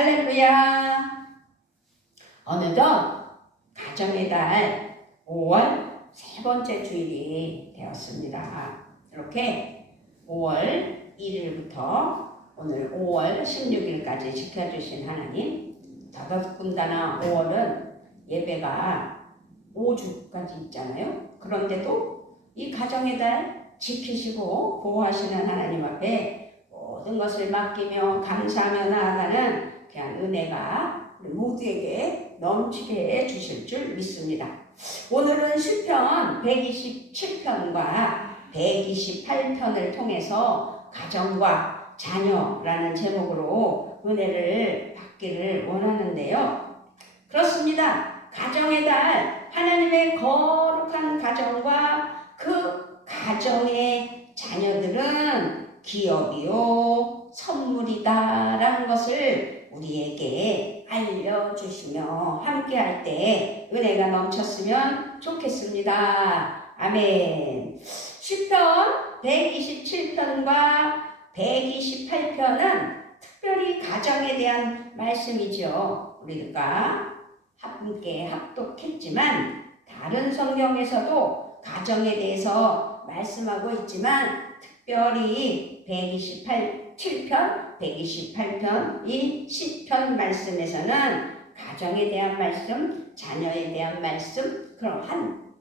할렐루야. 어느덧 가정의 달 5월 세 번째 주일이 되었습니다. 이렇게 5월 1일부터 오늘 5월 16일까지 지켜주신 하나님, 더더군다나 5월은 예배가 5주까지 있잖아요. 그런데도 이 가정의 달 지키시고 보호하시는 하나님 앞에 모든 것을 맡기며 감사하며 나아가는 귀한 은혜가 우리 모두에게 넘치게 해주실 줄 믿습니다. 오늘은 시편 127편과 128편을 통해서 가정과 자녀라는 제목으로 은혜를 받기를 원하는데요. 그렇습니다. 가정의 달, 하나님의 거룩한 가정과 그 가정의 자녀들은 기업이요 선물이다 라는 것을 우리에게 알려주시며 함께할 때 은혜가 넘쳤으면 좋겠습니다. 아멘. 시편 127편과 128편은 특별히 가정에 대한 말씀이죠. 우리가 함께 합독했지만 다른 성경에서도 가정에 대해서 말씀하고 있지만 특별히 127편, 128편 이 시편 말씀에서는 가정에 대한 말씀, 자녀에 대한 말씀, 그러한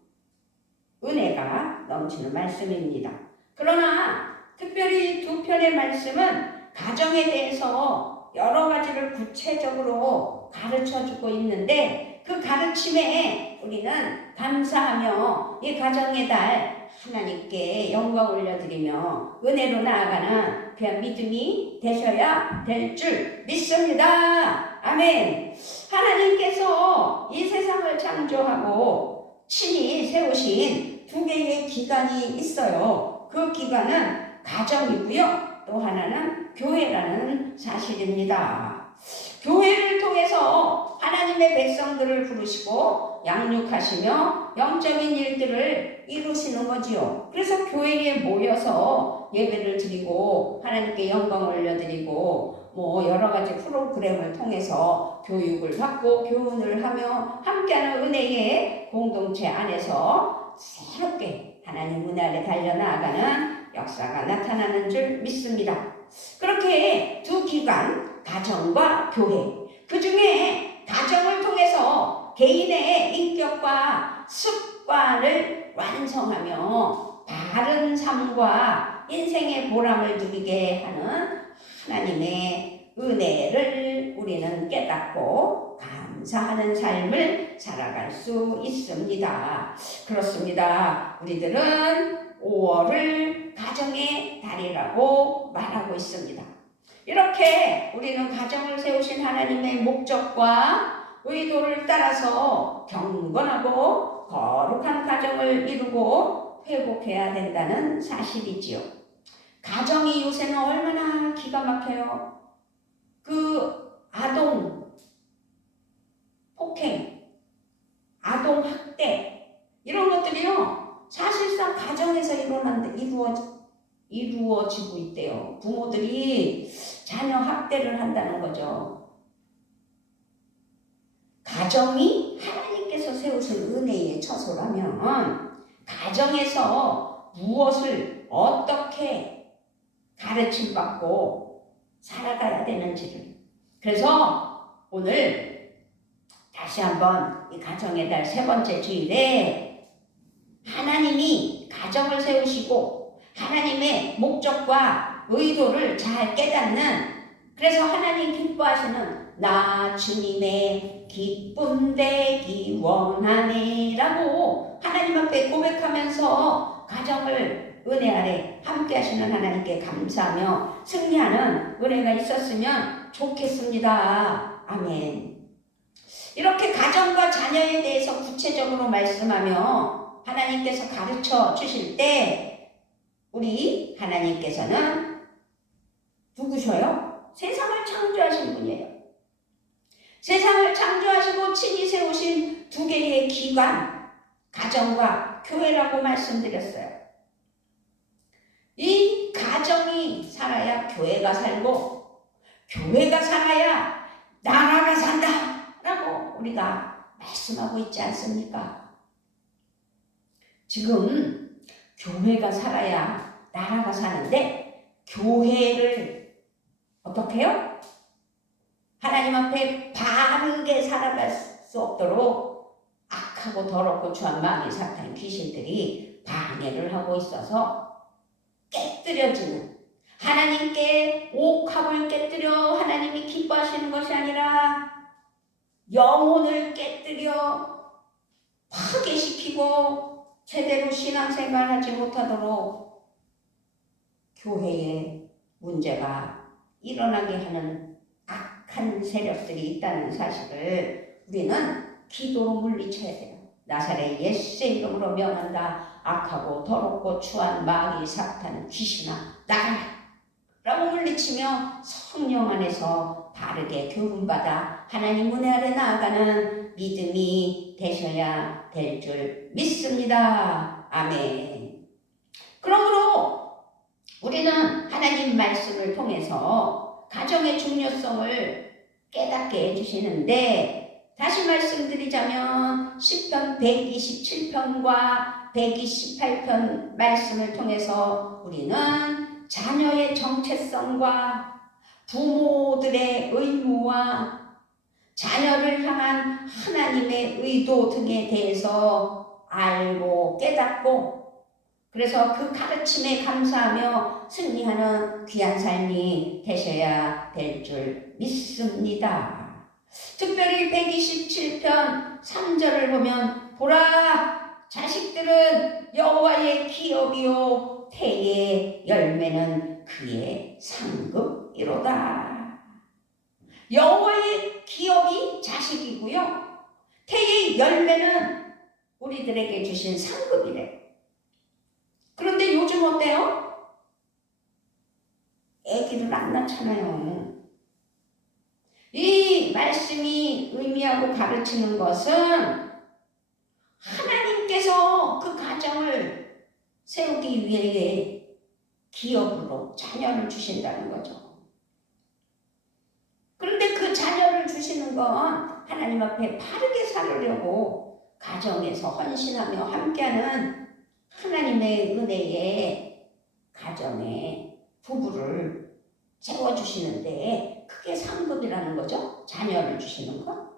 은혜가 넘치는 말씀입니다. 그러나 특별히 두 편의 말씀은 가정에 대해서 여러 가지를 구체적으로 가르쳐주고 있는데 그 가르침에 우리는 감사하며 이 가정의 달 하나님께 영광 올려드리며 은혜로 나아가는 귀한 믿음이 되셔야 될 줄 믿습니다. 아멘. 하나님께서 이 세상을 창조하고 친히 세우신 두 개의 기관이 있어요. 그 기관은 가정이고요. 또 하나는 교회라는 사실입니다. 교회를 통해서 하나님의 백성들을 부르시고 양육하시며 영적인 일들을 이루시는 거지요. 그래서 교회에 모여서 예배를 드리고 하나님께 영광을 올려드리고 여러 가지 프로그램을 통해서 교육을 받고 교훈을 하며 함께하는 은혜의 공동체 안에서 새롭게 하나님 은혜 아래 달려나가는 역사가 나타나는 줄 믿습니다. 그렇게 두 기관, 가정과 교회, 그 중에 가정을 통해서 개인의 인격과 습관을 완성하며 바른 삶과 인생의 보람을 누리게 하는 하나님의 은혜를 우리는 깨닫고 감사하는 삶을 살아갈 수 있습니다. 그렇습니다. 우리들은 5월을 가정의 달이라고 말하고 있습니다. 이렇게 우리는 가정을 세우신 하나님의 목적과 의도를 따라서 경건하고 거룩한 가정을 이루고 회복해야 된다는 사실이지요. 가정이 요새는 얼마나 기가 막혀요. 그 아동 폭행, 아동 학대 이런 것들이요. 사실상 가정에서 이루어지고 있대요. 부모들이 자녀 학대를 한다는 거죠. 가정이 하나님께서 세우신 은혜의 처소라면 가정에서 무엇을 어떻게 가르침받고 살아가야 되는지를. 그래서 오늘 다시 한번 이 가정의 달 세 번째 주일에 하나님이 가정을 세우시고 하나님의 목적과 의도를 잘 깨닫는, 그래서 하나님 기뻐하시는 나 주님의 기쁨 되기 원하네 라고 하나님 앞에 고백하면서 가정을 은혜 아래 함께 하시는 하나님께 감사하며 승리하는 은혜가 있었으면 좋겠습니다. 아멘. 이렇게 가정과 자녀에 대해서 구체적으로 말씀하며 하나님께서 가르쳐 주실 때 우리 하나님께서는 누구셔요? 세상을 창조하신 분이에요. 세상을 창조하시고 친히 세우신 두 개의 기관, 가정과 교회라고 말씀드렸어요. 이 가정이 살아야 교회가 살고, 교회가 살아야 나라가 산다 라고 우리가 말씀하고 있지 않습니까? 지금 교회가 살아야 나라가 사는데 교회를 어떻게 해요? 하나님 앞에 바르게 살아갈 수 없도록 악하고 더럽고 추한 마귀 사탄 귀신들이 방해를 하고 있어서 깨뜨려지는, 하나님께 옥합을 깨뜨려 하나님이 기뻐하시는 것이 아니라 영혼을 깨뜨려 파괴시키고 제대로 신앙생활 하지 못하도록 교회에 문제가 일어나게 하는 악한 세력들이 있다는 사실을 우리는 기도로 물리쳐야 돼요. 나사렛 예수의 이름으로 명한다. 악하고 더럽고 추한 마귀 사탄 귀신아 나가라 라고 물리치며 성령 안에서 바르게 교훈받아 하나님 은혜 아래 나아가는 믿음이 되셔야 될 줄 믿습니다. 아멘. 그러므로 우리는 하나님 말씀을 통해서 가정의 중요성을 깨닫게 해주시는데, 다시 말씀드리자면 시편 127편과 128편 말씀을 통해서 우리는 자녀의 정체성과 부모들의 의무와 자녀를 향한 하나님의 의도 등에 대해서 알고 깨닫고, 그래서 그 가르침에 감사하며 승리하는 귀한 삶이 되셔야 될 줄 믿습니다. 특별히 127편 3절을 보면 보라 자식들은 여호와의 기업이요 태의 열매는 그의 상급이로다. 여호와의 기업이 자식이고요, 태의 열매는 우리들에게 주신 상급이래. 그런데 요즘 어때요? 애기를 안 낳잖아요. 이 말씀이 의미하고 가르치는 것은 하나님께서 그 가정을 세우기 위해 기업으로 자녀를 주신다는 거죠. 그런데 그 자녀를 주시는 건 하나님 앞에 바르게 살으려고 가정에서 헌신하며 함께하는 하나님의 은혜에 가정에 부부를 세워주시는데 그게 상급이라는 거죠. 자녀를 주시는 것.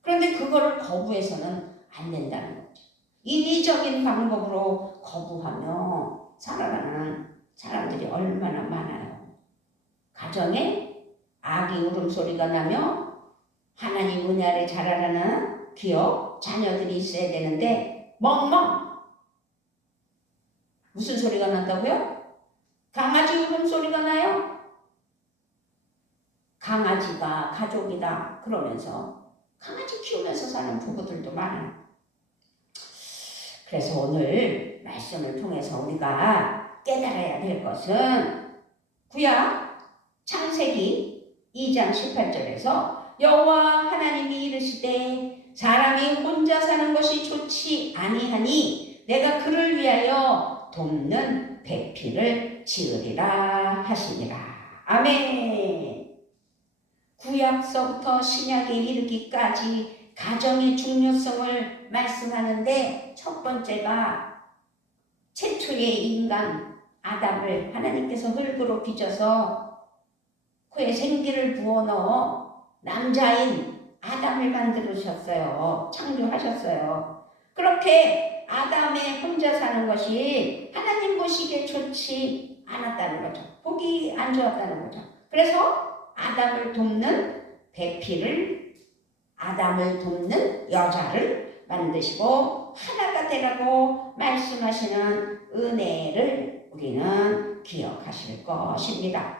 그런데 그거를 거부해서는 안 된다는 거죠. 인위적인 방법으로 거부하며 살아가는 사람들이 얼마나 많아요. 가정에 아기 울음소리가 나며 하나님 은혜 아래 자라나는 기업 자녀들이 있어야 되는데 멍멍 무슨 소리가 난다고요? 강아지 울음소리가 나요? 강아지가 가족이다 그러면서 강아지 키우면서 사는 부부들도 많아요. 그래서 오늘 말씀을 통해서 우리가 깨달아야 될 것은 구약 창세기 2장 18절에서 여호와 하나님이 이르시되 사람이 혼자 사는 것이 좋지 아니하니 내가 그를 위하여 돕는 배필을 지으리라 하시니라. 아멘. 구약서부터 신약에 이르기까지 가정의 중요성을 말씀하는데 첫 번째가 최초의 인간 아담을 하나님께서 흙으로 빚어서 그에 생기를 부어넣어 남자인 아담을 만들으셨어요. 창조하셨어요. 그렇게 아담의 혼자 사는 것이 하나님 보시기에 좋지 않았다는 거죠. 보기 안 좋았다는 거죠. 그래서 아담을 돕는 배필을, 아담을 돕는 여자를 만드시고 하나가 되라고 말씀하시는 은혜를 우리는 기억하실 것입니다.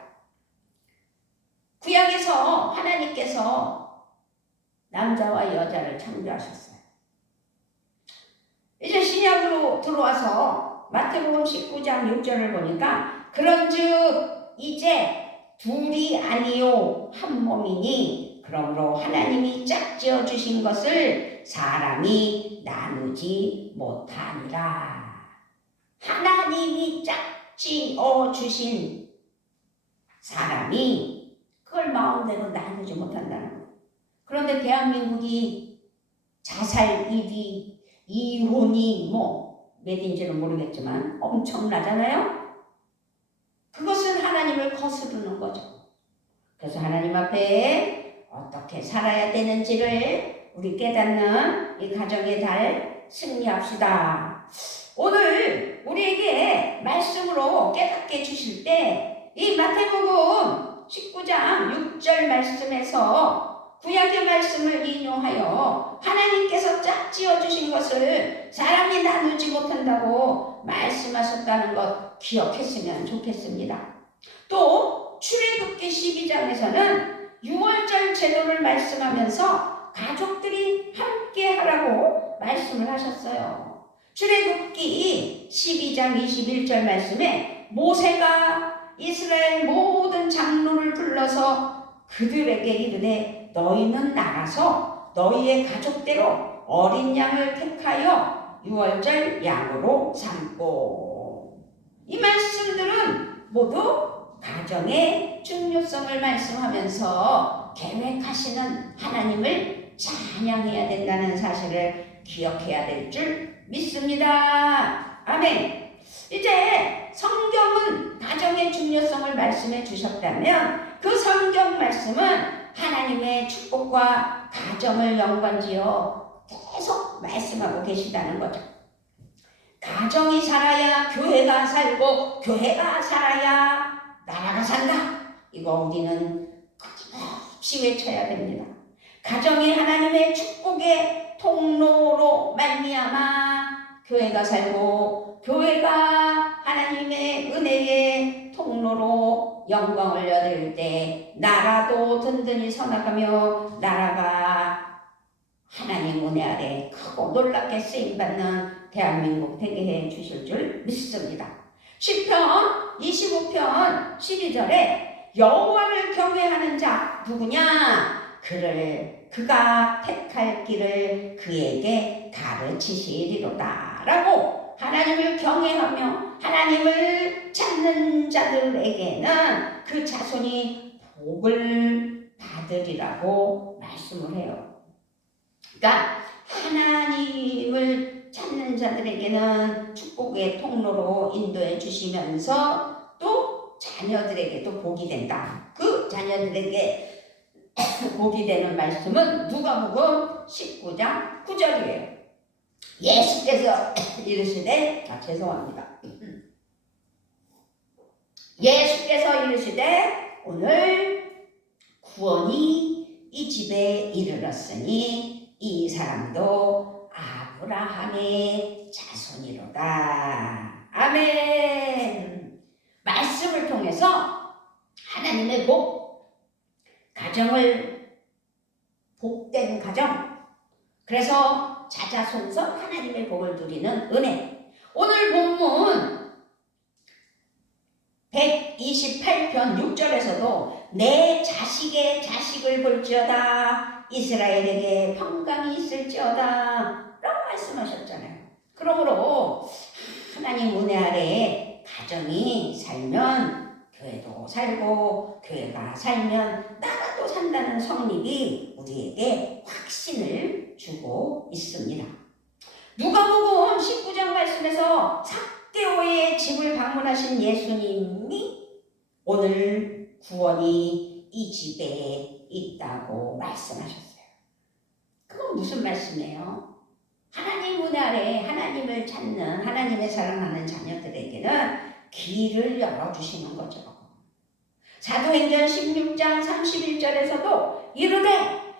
구약에서 하나님께서 남자와 여자를 창조하셨어요. 이제 신약으로 들어와서 마태복음 19장 6절을 보니까 그런즉 이제 둘이 아니요 한 몸이니 그러므로 하나님이 짝지어 주신 것을 사람이 나누지 못하니라. 하나님이 짝지어 주신 사람이 그걸 마음대로 나누지 못한다는 거예요. 그런데 대한민국이 자살 1위, 이혼이 몇인지는 모르겠지만 엄청나잖아요. 그것은 하나님을 거스르는 거죠. 그래서 하나님 앞에 어떻게 살아야 되는지를 우리 깨닫는 이 가정의 달 승리합시다. 오늘 우리에게 말씀으로 깨닫게 주실 때 이 마태복음 19장 6절 말씀에서 구약의 말씀을 인용하여 하나님께서 짝지어 주신 것을 사람이 나누지 못한다고 말씀하셨다는 것 기억했으면 좋겠습니다. 또 출애굽기 12장에서는 유월절 제도를 말씀하면서 가족들이 함께 하라고 말씀을 하셨어요. 출애굽기 12장 21절 말씀에 모세가 이스라엘 모든 장로를 불러서 그들에게 이르되 너희는 나가서 너희의 가족대로 어린 양을 택하여 유월절 양으로 삼고. 이 말씀들은 모두 가정의 중요성을 말씀하면서 계획하시는 하나님을 찬양해야 된다는 사실을 기억해야 될 줄 믿습니다. 아멘. 이제 성경은 가정의 중요성을 말씀해 주셨다면 그 성경 말씀은 하나님의 축복과 가정을 연관지어 계속 말씀하고 계시다는 거죠. 가정이 살아야 교회가 살고 교회가 살아야 나라가 산다. 이거 우리는 끊임없이 외쳐야 됩니다. 가정이 하나님의 축복의 통로로 말미암아 교회가 살고 교회가 하나님의 은혜의 통로로 영광을 얻을 때 나라도 든든히 서나가며 나라가 하나님 은혜 아래 크고 놀랍게 쓰임받는 대한민국 되게 해 주실 줄 믿습니다. 시편 25편 12절에 여호와를 경외하는 자 누구냐? 그가 택할 길을 그에게 가르치시리로다 라고 하나님을 경외하며 하나님을 찾는 자들에게는 그 자손이 복을 받으리라고 말씀을 해요. 그러니까 하나님을 찾는 자들에게는 축복의 통로로 인도해 주시면서 또 자녀들에게도 복이 된다. 그 자녀들에게 복이 되는 말씀은 누가복음 19장 9절이에요. 예수께서 이르시되 예수께서 이르시되 오늘 구원이 이 집에 이르렀으니 이 사람도 아브라함의 자손이로다. 아멘. 말씀을 통해서 하나님의 복, 가정을 복된 가정, 그래서 자자손손 하나님의 복을 누리는 은혜. 오늘 본문 128편 6절에서도 내 자식의 자식을 볼지어다 이스라엘에게 평강이 있을지어다 라고 말씀하셨잖아요. 그러므로 하나님 은혜 아래 가정이 살면 교회도 살고 교회가 살면 나라도 산다는 성립이 우리에게 확신을 주고 있습니다. 누가복음 19장 말씀에서 삭개오의 집을 방문하신 예수님이 오늘 구원이 이 집에 있다고 말씀하셨어요. 그건 무슨 말씀이에요? 하나님 은혜 아래 하나님을 찾는 하나님의 사랑하는 자녀들에게는 길을 열어주시는 거죠. 사도행전 16장 31절에서도 이르되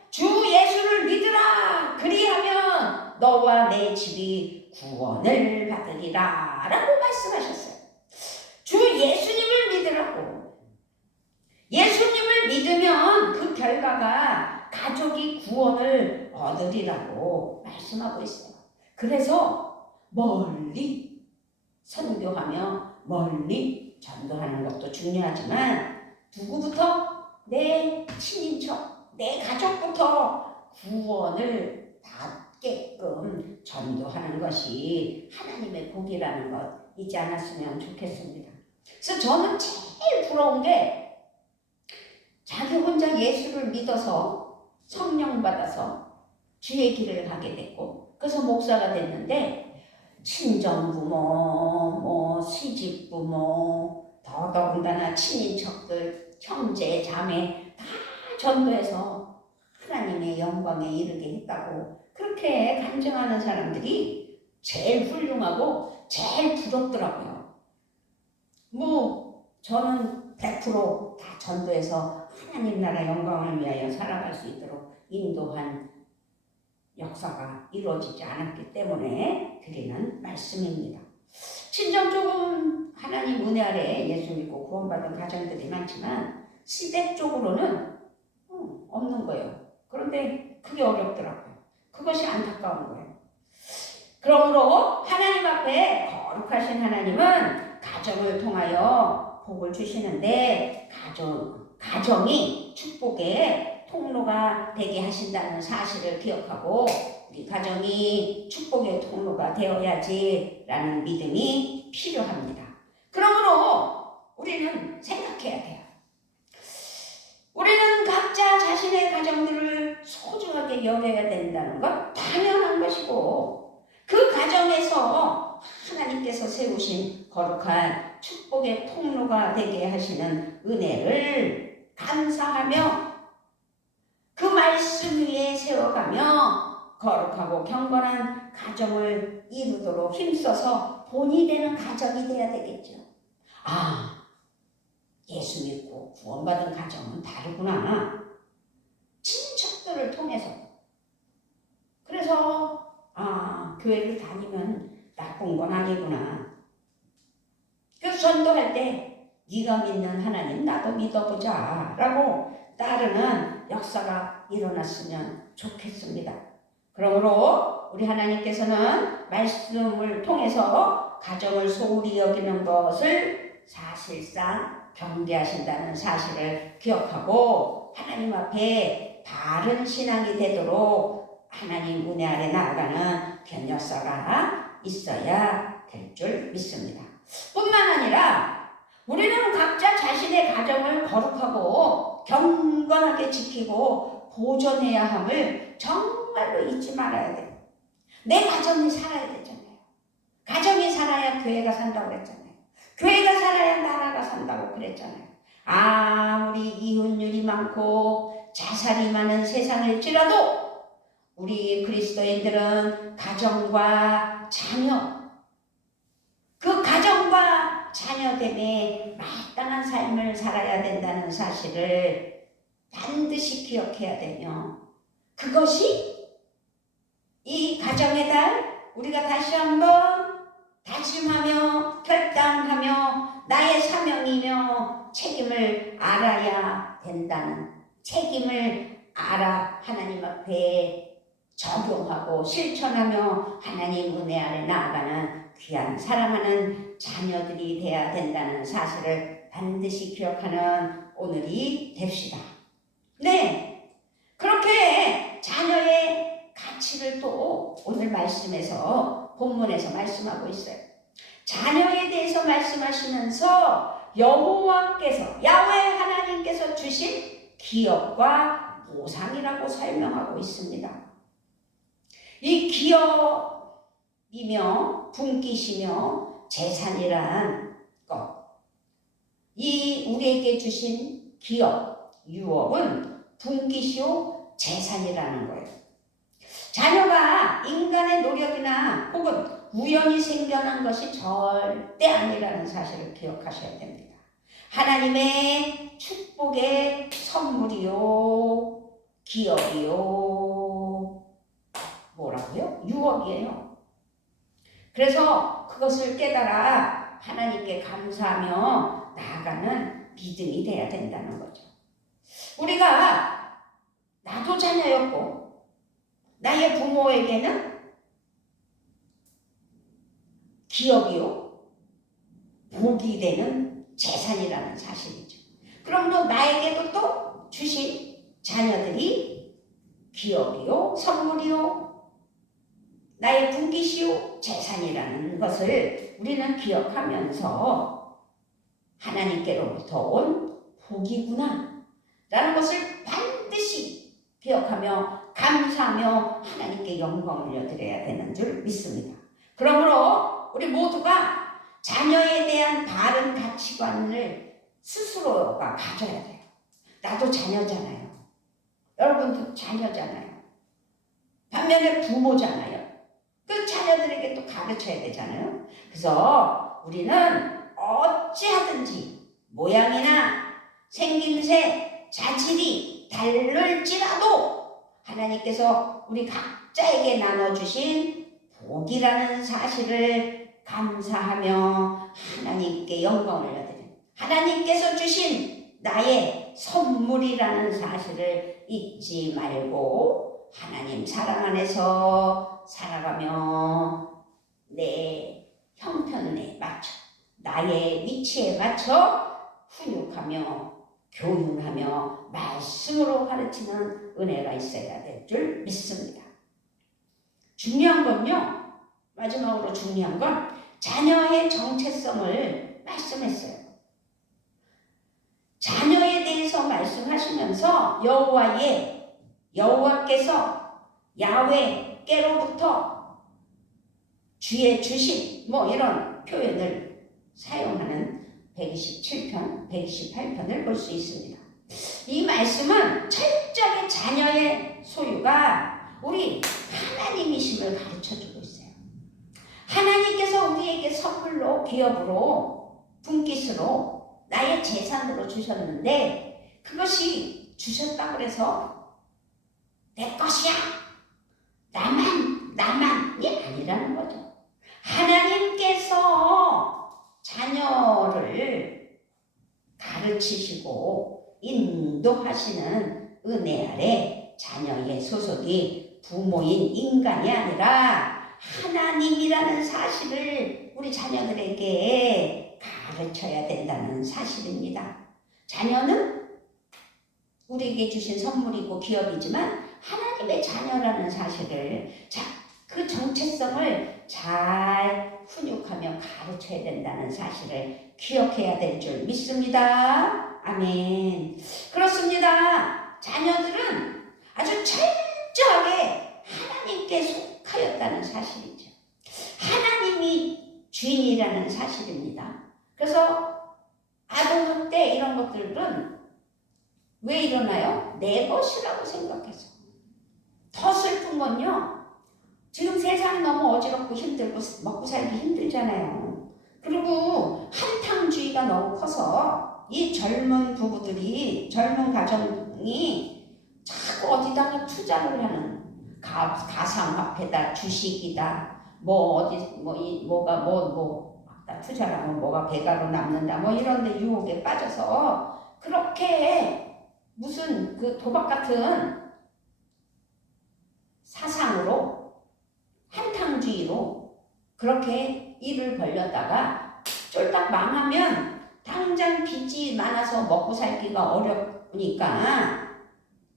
주 예수를 믿으라 그리하면 너와 내 집이 구원을 받으리라 라고 말씀하셨어요. 주 예수님을 믿으라고. 예수님을 믿으면 그 결과가 가족이 구원을 얻으리라고 말씀하고 있어요. 그래서 멀리 선교하며 멀리 전도하는 것도 중요하지만 누구부터? 내 친인척, 내 가족부터 구원을 받게끔 전도하는 것이 하나님의 복이라는 것 잊지 않았으면 좋겠습니다. 그래서 저는 제일 부러운 게 자기 혼자 예수를 믿어서 성령 받아서 주의 길을 가게 됐고, 그래서 목사가 됐는데 친정부모, 시집부모, 더더군다나 친인척들, 형제, 자매 다 전도해서 하나님의 영광에 이르게 했다고 그렇게 간증하는 사람들이 제일 훌륭하고 제일 부럽더라고요. 저는 100% 전도해서 하나님 나라 영광을 위하여 살아갈 수 있도록 인도한 역사가 이루어지지 않았기 때문에 드리는 말씀입니다. 친정 쪽은 하나님 은혜 아래 예수 믿고 구원받은 가정들이 많지만 시댁 쪽으로는 없는 거예요. 그런데 그게 어렵더라고요. 그것이 안타까운 거예요. 그러므로 하나님 앞에 거룩하신 하나님은 가정을 통하여 복을 주시는데 가정이 축복의 통로가 되게 하신다는 사실을 기억하고 우리 가정이 축복의 통로가 되어야지라는 믿음이 필요합니다. 그러므로 우리는 생각해야 돼요. 우리는 각자 자신의 가정들을 소중하게 여겨야 된다는 건 당연한 것이고 그 가정에서 하나님께서 세우신 거룩한 축복의 통로가 되게 하시는 은혜를 감사하며 그 말씀 위에 세워가며 거룩하고 경건한 가정을 이루도록 힘써서 본이 되는 가정이 돼야 되겠죠. 예수 믿고 구원받은 가정은 다르구나. 친척들을 통해서. 그래서 교회를 다니면 나쁜 건 아니구나. 그래서 전도할 때 네가 믿는 하나님 나도 믿어보자 라고 따르는 역사가 일어났으면 좋겠습니다. 그러므로 우리 하나님께서는 말씀을 통해서 가정을 소홀히 여기는 것을 사실상 경계하신다는 사실을 기억하고 하나님 앞에 바른 신앙이 되도록 하나님 은혜 아래 나아가는 견역사가 있어야 될 줄 믿습니다. 뿐만 아니라 우리는 각자 자신의 가정을 거룩하고 경건하게 지키고 보존해야 함을 정말로 잊지 말아야 돼요. 내 가정이 살아야 되잖아요. 가정이 살아야 교회가 산다고 그랬잖아요. 교회가 살아야 나라가 산다고 그랬잖아요. 아무리 이혼율이 많고 자살이 많은 세상일지라도 우리 그리스도인들은 가정과 자녀, 그 가정과 자녀됨에 마땅한 삶을 살아야 된다는 사실을 반드시 기억해야 되며 그것이 이 가정의 달 우리가 다시 한번 다짐하며 결단하며 나의 사명이며 책임을 알아야 된다는 책임을 알아 하나님 앞에 적용하고 실천하며 하나님 은혜 아래 나아가는 귀한 사랑하는 자녀들이 되어야 된다는 사실을 반드시 기억하는 오늘이 됩시다. 네, 그렇게 자녀의 가치를 또 오늘 말씀에서 본문에서 말씀하고 있어요. 자녀에 대해서 말씀하시면서 여호와께서 야훼 하나님께서 주신 기업과 보상이라고 설명하고 있습니다. 이 기업이며 분깃이며 재산이란 것, 이 우리에게 주신 기업, 유업은 분깃이요 재산이라는 거예요. 자녀가 인간의 노력이나 혹은 우연히 생겨난 것이 절대 아니라는 사실을 기억하셔야 됩니다. 하나님의 축복의 선물이요, 기업이요, 뭐라고요? 유업이에요. 그래서 그것을 깨달아 하나님께 감사하며 나아가는 믿음이 돼야 된다는 거죠. 우리가 나도 자녀였고 나의 부모에게는 기업이요 복이 되는 재산이라는 사실이죠. 그럼 또 나에게도 또 주신 자녀들이 기업이요 선물이요 나의 분깃이요 재산이라는 것을 우리는 기억하면서 하나님께로부터 온 복이구나 라는 것을 반드시 기억하고 기억하며 감사하며 하나님께 영광을 올려드려야 되는 줄 믿습니다. 그러므로 우리 모두가 자녀에 대한 바른 가치관을 스스로가 가져야 돼요. 나도 자녀잖아요. 여러분도 자녀잖아요. 반면에 부모잖아요. 그 자녀들에게 또 가르쳐야 되잖아요. 그래서 우리는 어찌하든지 모양이나 생김새, 자질이 다를지라도 하나님께서 우리 각자에게 나눠주신 복이라는 사실을 감사하며 하나님께 영광을 올려드립니다. 하나님께서 주신 나의 선물이라는 사실을 잊지 말고 하나님 사랑 안에서 살아가며 내 형편에 맞춰 나의 위치에 맞춰 훈육하며 교훈하며 말씀으로 가르치는 은혜가 있어야 될 줄 믿습니다. 중요한 건요, 마지막으로 중요한 건 자녀의 정체성을 말씀했어요. 자녀에 대해서 말씀하시면서 여호와께서 야훼께로부터 주의 주신 이런 표현을 사용하는 127편, 128편을 볼 수 있습니다. 이 말씀은 철저히 자녀의 소유가 우리 하나님이심을 가르쳐주고 있어요. 하나님께서 우리에게 선물로, 기업으로, 분깃으로, 나의 재산으로 주셨는데 그것이 주셨다고 해서 내 것이야, 나만이 아니라는 거죠. 하나님께서 자녀를 가르치시고 인도하시는 은혜 아래 자녀의 소속이 부모인 인간이 아니라 하나님이라는 사실을 우리 자녀들에게 가르쳐야 된다는 사실입니다. 자녀는 우리에게 주신 선물이고 기업이지만 하나님의 자녀라는 사실을, 그 정체성을 잘 훈육하며 가르쳐야 된다는 사실을 기억해야 될 줄 믿습니다. 아멘. 그렇습니다. 자녀들은 아주 철저하게 하나님께 속하였다는 사실이죠. 하나님이 주인이라는 사실입니다. 그래서 아동학대 이런 것들은 왜 일어나요? 내 것이라고 생각해서. 더 슬픈 건요, 지금 세상이 너무 어지럽고 힘들고 먹고 살기 힘들잖아요. 그리고 한탕주의가 너무 커서 이 젊은 부부들이, 젊은 가정이 자꾸 어디다가 투자를 하는, 가상화폐다, 주식이다, 투자를 하면 뭐가 배가로 남는다, 이런 데 유혹에 빠져서 그렇게 무슨 그 도박 같은 사상으로, 한탕주의로 그렇게 일을 벌려다가 쫄딱 망하면 당장 빚이 많아서 먹고 살기가 어려우니까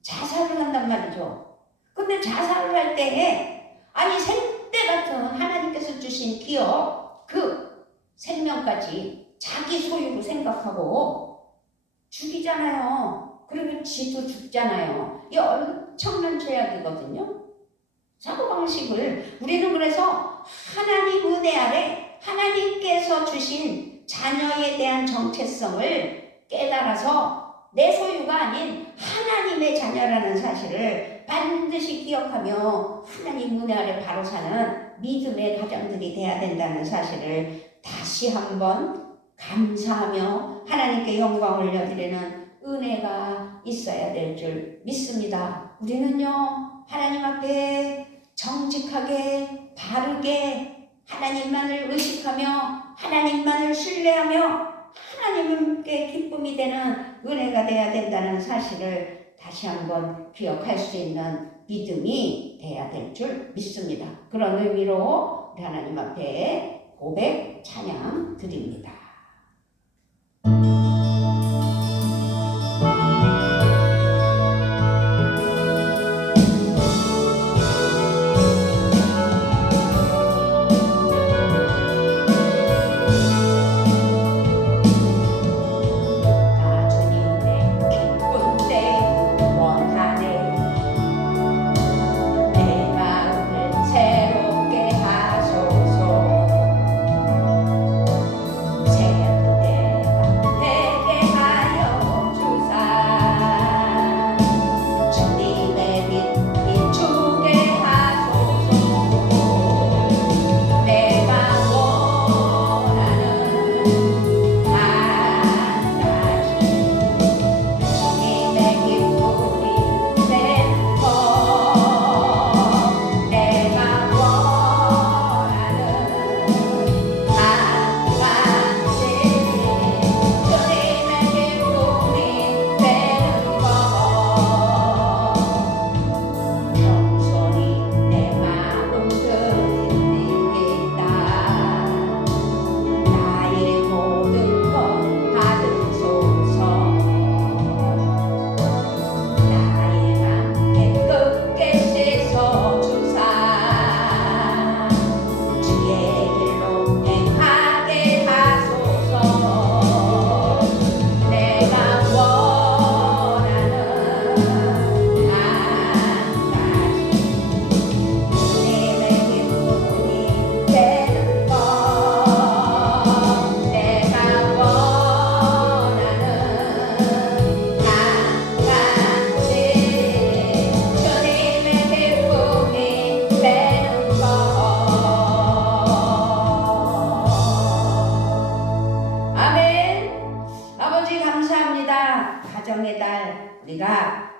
자살을 한단 말이죠. 근데 자살을 할 때 생때 같은 하나님께서 주신 기업, 그 생명까지 자기 소유로 생각하고 죽이잖아요. 그리고 지도 죽잖아요. 이게 엄청난 죄악이거든요. 사고방식을 우리는 그래서 하나님 은혜 아래 하나님께서 주신 자녀에 대한 정체성을 깨달아서 내 소유가 아닌 하나님의 자녀라는 사실을 반드시 기억하며 하나님 은혜 아래 바로 사는 믿음의 가정들이 돼야 된다는 사실을 다시 한번 감사하며 하나님께 영광을 올려드리는 은혜가 있어야 될 줄 믿습니다. 우리는요, 하나님 앞에 정직하게 바르게 하나님만을 의식하며 하나님만을 신뢰하며 하나님께 기쁨이 되는 은혜가 되어야 된다는 사실을 다시 한번 기억할 수 있는 믿음이 되어야 될 줄 믿습니다. 그런 의미로 우리 하나님 앞에 고백 찬양 드립니다.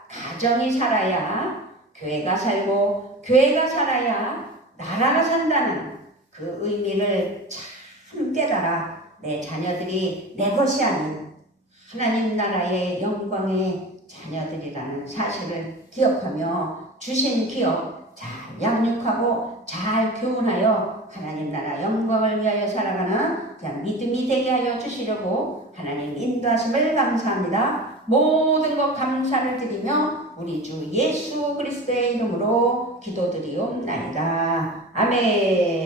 가정이 살아야 교회가 살고 교회가 살아야 나라가 산다는 그 의미를 참 깨달아 내 자녀들이 내 것이 아닌 하나님 나라의 영광의 자녀들이라는 사실을 기억하며 주신 기업 잘 양육하고 잘 교훈하여 하나님 나라 영광을 위하여 살아가는 그냥 믿음이 되게 하여 주시려고 하나님 인도하심을 감사합니다. 모든 것 감사를 드리며 우리 주 예수 그리스도의 이름으로 기도드리옵나이다. 아멘.